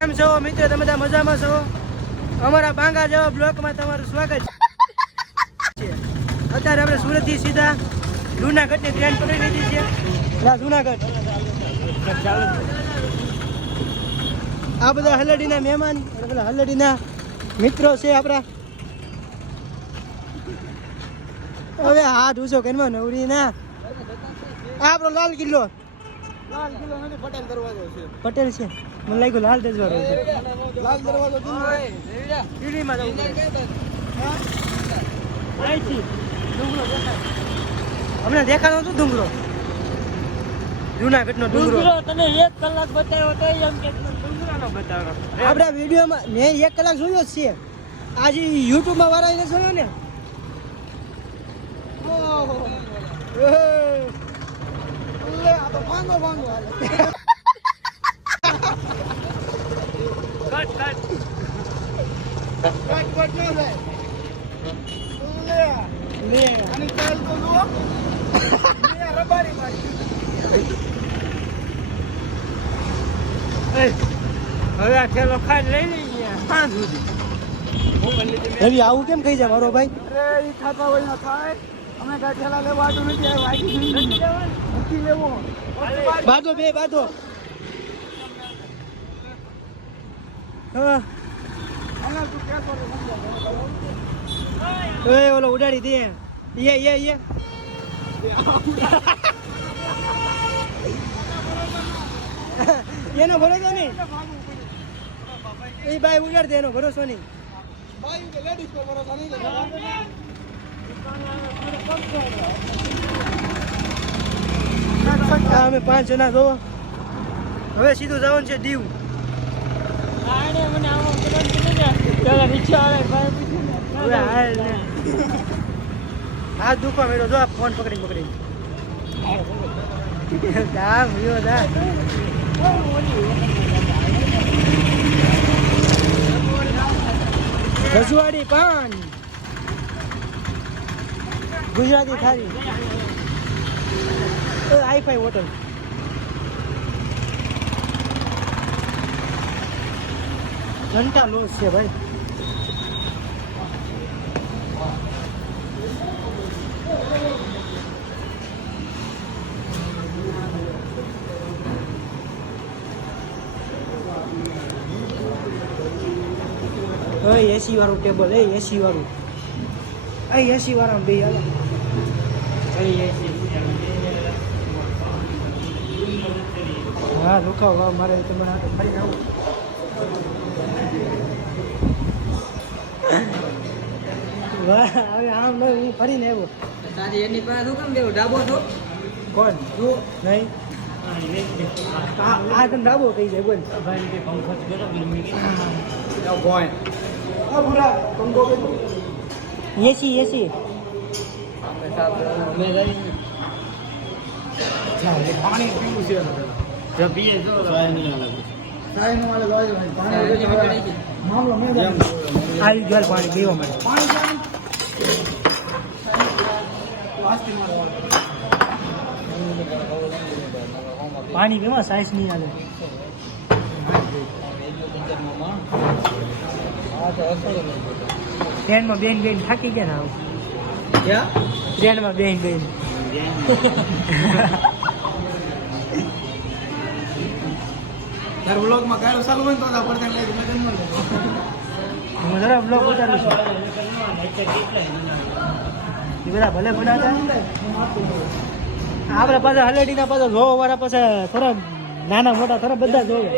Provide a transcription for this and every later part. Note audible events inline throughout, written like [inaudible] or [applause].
કેમ છો? મિત્રો તમે બધા મજામાં છો? અમારા બાંગા જેવા બ્લોકમાં તમારું સ્વાગત છે. અત્યારે આપણે સુરતથી સીધા જુનાગઢની ટ્રેન પકડી લીધી છે. જુનાગઢ. આ બધા હલડીના મહેમાન પેલા હલડીના મિત્રો છે આપણા. હવે હાથ ઊંચો કરવા નવરી ના આપણો લાલ કિલ્લો. લાલ કિલ્લો પટેલ દરવાજો છે. પટેલ છે. મને લાગ્યું લાલ દરવાજો લાલ દરવાજો દિલ્હીમાં જવું પડે. અહીંથી ડુંગરો દેખાય. અમને દેખાતો હતો ડુંગરો. જુનાગઢનો ડુંગરો. તને એક કલાક બતાવ્યો તો એમ કે ડુંગરાનો બતાવ્યો. આપણા વિડીયોમાં મેં એક કલાક જોયો જ છે. આજે યુટ્યુબમાં વાળા એને જોયો ને. લે આ તો ભાંગો ભાંગો કટ કટ કટ કટ ન જાય લે લે આની ચાલ તો જુઓ લે રબારી મારી હવે આ ઠેલો ખાઈ લઈ લઈ સાંજ સુધી આવું કેમ કહી જાય મારો ભાઈ? અરે ઈ ખાતા હોય ના થાય અમે કાંઈ ઠેલા લેવા આટું નથી લેવો બાંધો બે બાંધો હા આના તું ક્યાં તો સમજાવ ઓય ઓલો ઉડાડી દે. યે યે યે. [laughs] એનો ભરોસો નહીં. એ ભાઈ ઉડાડ દે એનો ભરોસો નહીં. અમે પાંચ જણા જો હવે સીધું જવાનું છે દીવ. હાથ દુખવા મેળો જો આ ફોન પકડી પકડી દા ભૂયો દા રજવાડી પાન. ગુજરાતી થાળી. Hifi hotel. ઘંટા લોસ છે ભાઈ. ઓય એસી વાળું ટેબલ એ એસી વાળું. આ એસી વાળા બે હાલો. હા રોકાવ મારે તમે ફરી આવું. વાહ હવે આમ નહીં હું ફરીને આવ્યો. તારી એની પાસે શું કેમ દેવું ડાબો છો? કોણ? તું નહીં. આ આ તને ડાબો કહી જાય બોલ. આ ભૂરા પંખો એસી એસી પાણી પીવું છે સાહેબ મારે લોહી હોય. પાણી મામલો મેં જ આવી ગયો પાણી પીવા માટે. પાણી પીવા સાઈઝ નહીં હાલે. ટ્રેનમાં બેન બેન થાકી ગયા ને આવું. ટ્રેનમાં બેન બેન. ત્યારે બ્લોગમાં ગાયો ચાલુ હોય તો તારા હું જરા બ્લોગ ઉતારું છું. એ બધા ભલે બધા આપણે પાછા હલેડીના પાછા જોવા વાળા પાછા થોડા નાના મોટા થોડા બધા જોવે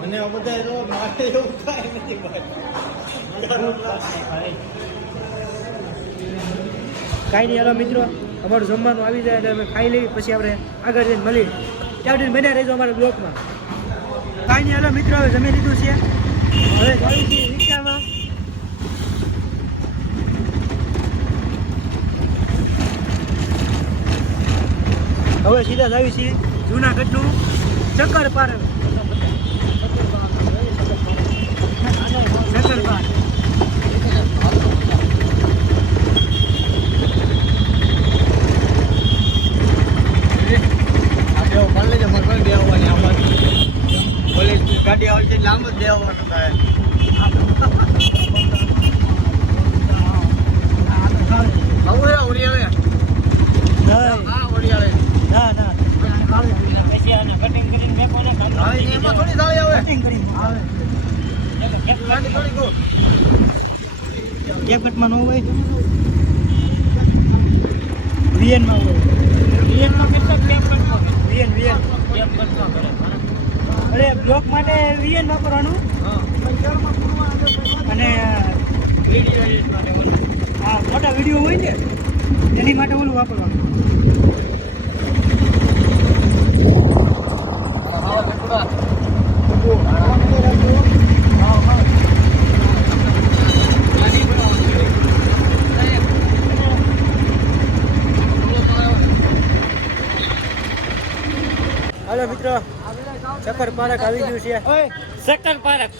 મને બધા જો મારે એવું કાંઈ નથી કાંઈ નહીં હલો મિત્રો અમારું જમવાનું આવી જાય એટલે અમે ખાઈ લઈએ પછી આપણે આગળ જઈને મળીએ. ત્યાં સુધી બન્યા રહેજો અમારા બ્લોકમાં કાંઈ નહીં હલો મિત્રો હવે જમી લીધું છે. હવે જવું છીએ રિક્ષામાં હવે સીધા જાવી છીએ જુનાગઢનું ચક્કર પાર. ચક્કર પાર. ગાડી આવે છે લાંબ જ દેવાનું. થાય હવે ઓરિયાળે હા ઓરિયાળે ના ના પછી આને કટિંગ કરીને મેકોને કામ હવે એમાં થોડી થાળી આવે કટિંગ કરી ગાડી થોડી ગો કેપ ન હોય વીએનમાં હોય રિયલમાં કેટલા કરવો વીએન વીએન કરવો કરે. અરે બ્લોક માટે વીએન વાપરવાનું અને હા મોટા વીડિયો હોય ને એની માટે ઓલું વાપરવાનું. મિત્રો ચક્કર પારક આવી ગયું છે. સક્કર પારક.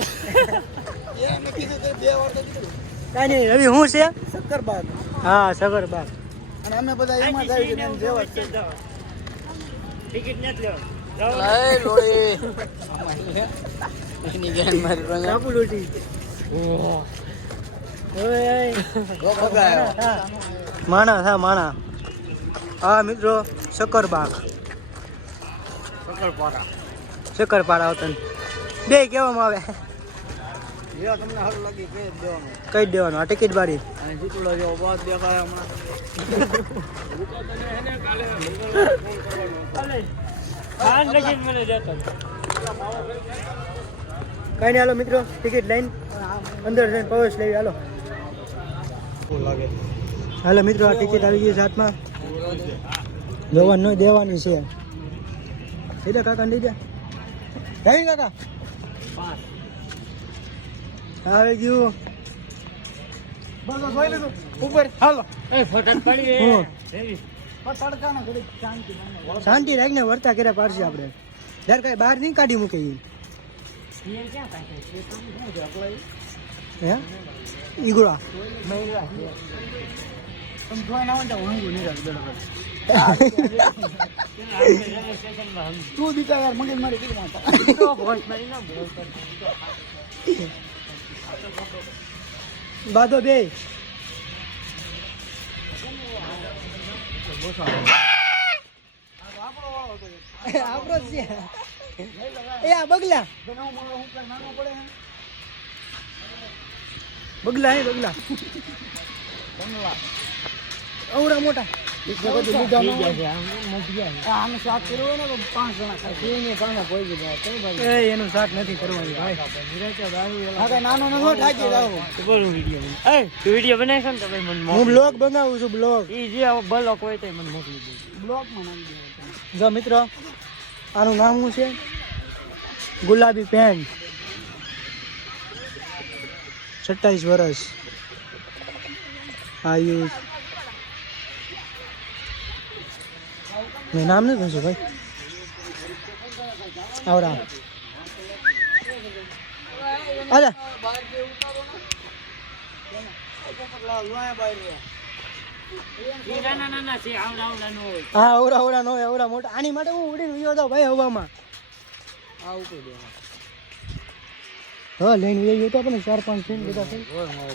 કાંઈ નહીં રવિ શું છે? શક્કરબાગ હા શક્કરબાગ અને અમે બધા એમાં જ આવી ગયા જેવા છે. ટિકિટ નથી લેવાની લઈ લોડી એની ગેમ મારી પાસે. કાપુ લૂટી માણા હા માણા. હા મિત્રો શક્કરબાગ શક્કરપારા શક્કરપાડા વતન બે કહેવામાં આવે. જે તમને સારું લાગે કે જ દેવાનું. કઈ જ દેવાનું આ ટિકિટ બારી. અને જીતુલો જેવો બસ દેખાય હમણાં. ખાન લગીન મને દેતો કઈ નહીં હાલો મિત્રો ટિકિટ લઈને અંદર જઈને પ્રવેશ લેવી હાલો. લાગે હાલો મિત્રો આ ટિકિટ આવી ગઈ છે હાથમાં. જોવાનું નહીં દેવાની છે. લીધા કાકા લઈ દે જઈ કાકા? આવી ગયું. ઉપર હાલો. એ શાંતિ શાંતિ રાખીને વર્તા કર્યા પાડશે આપણે. જ્યારે કાંઈ બહાર નહીં કાઢી મૂકે ઈ. પિયર ક્યાં કાઢે છે તો શું છે હે ઈગુડા તમે જોઈ ના હોય તો નહીં રાખી તું દીકા યાર મગજ મારી બાદો બે. આપણો જ છે. એ આ બગલા. બગલા હે બગલા. અવડા મોટા. આને શાક કર્યું હોય ને તો પાંચ જણા ખાય. એ એનું શાક નથી કરવાનું ભાઈ. હા કઈ નાનો નતો ઠાકી જાવ બોલું વીડિયો એ. તું વીડિયો બનાવી છે ને તો ભાઈ મને હું મોકલી બ્લોગ બનાવું છું બ્લોગ ઈ જે બ્લોક હોય તે મને મોકલી દે. બ્લોકમાં નાખી દેવો જો મિત્રો આનું નામ શું છે? ગુલાબી પેન્ટ સત્તાવીસ વર્ષ. આયુષ મેં નામ નહીં પૂછ્યું ભાઈ આવડા અરે હા અવડા અવડા નો અવડા મોટા આની માટે હું ઉડીને વિયો હતો ભાઈ હવામાં હા લઈને વિયો તો પણ ચાર પાંચ થઈને બધા થઈને હોયમાં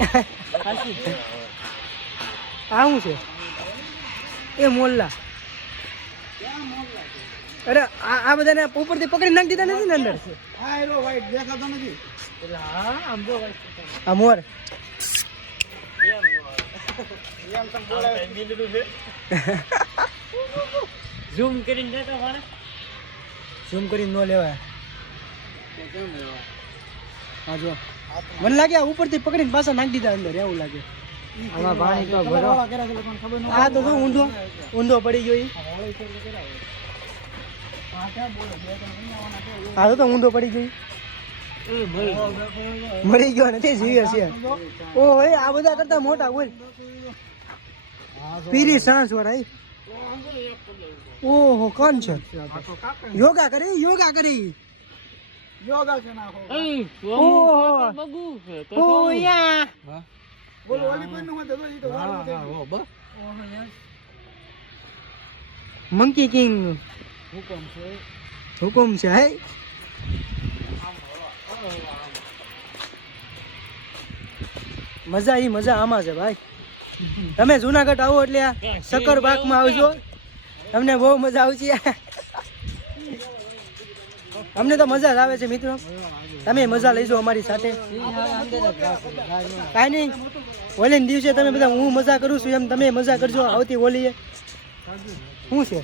ઉપર આ બસા આમ તો સદ જો ઉપર જો આ શું છે? એ મોલ્લા. અરે આ આ બધાને ઉપરથી પકડી નાખી દીધા નથી ને અંદર? આ એરો વાઈટ દેખાતો નથી હા આમ આ મોર. બોલાવે ઝૂમ કરીને ઝૂમ કરીને ન લેવાય. લેવા હા જો. મને લાગે આ ઉપરથી પકડીને પાછા નાખી દીધા અંદર એવું લાગે. આમાં પાણી તો ભરો આ શું ઊંધો? ઊંધો પડી ગયો હા તો તો ઊંધો પડી ગયો મળી મરી ગયો. નથી જીવે છે. ઓ એ આ બધા કરતા મોટા બોલ. પીરી સાંસ વડાઈ ઓહો કોણ છે? યોગા કરી યોગા કરી. યોગા છે નાખો ઓહો. બગુ તો ઓ યા. બોલો ઓલી કોઈ નું તો ઈ તો વાળું દેવું. મંકી કિંગ હુકમ છે. હુકુમ છે હે? મજા ઈ મજા આમાં છે ભાઈ. તમે જુનાગઢ આવો એટલે આ માં આવજો. તમને બહુ મજા આવશે. અમને તો મજા જ આવે છે મિત્રો. તમે મજા લઈજો અમારી સાથે. કાંઈ નહીં. હોલીને દિવસે તમે બધા હું મજા કરું છું એમ તમે મજા કરજો. આવતી હોલીએ શું છે?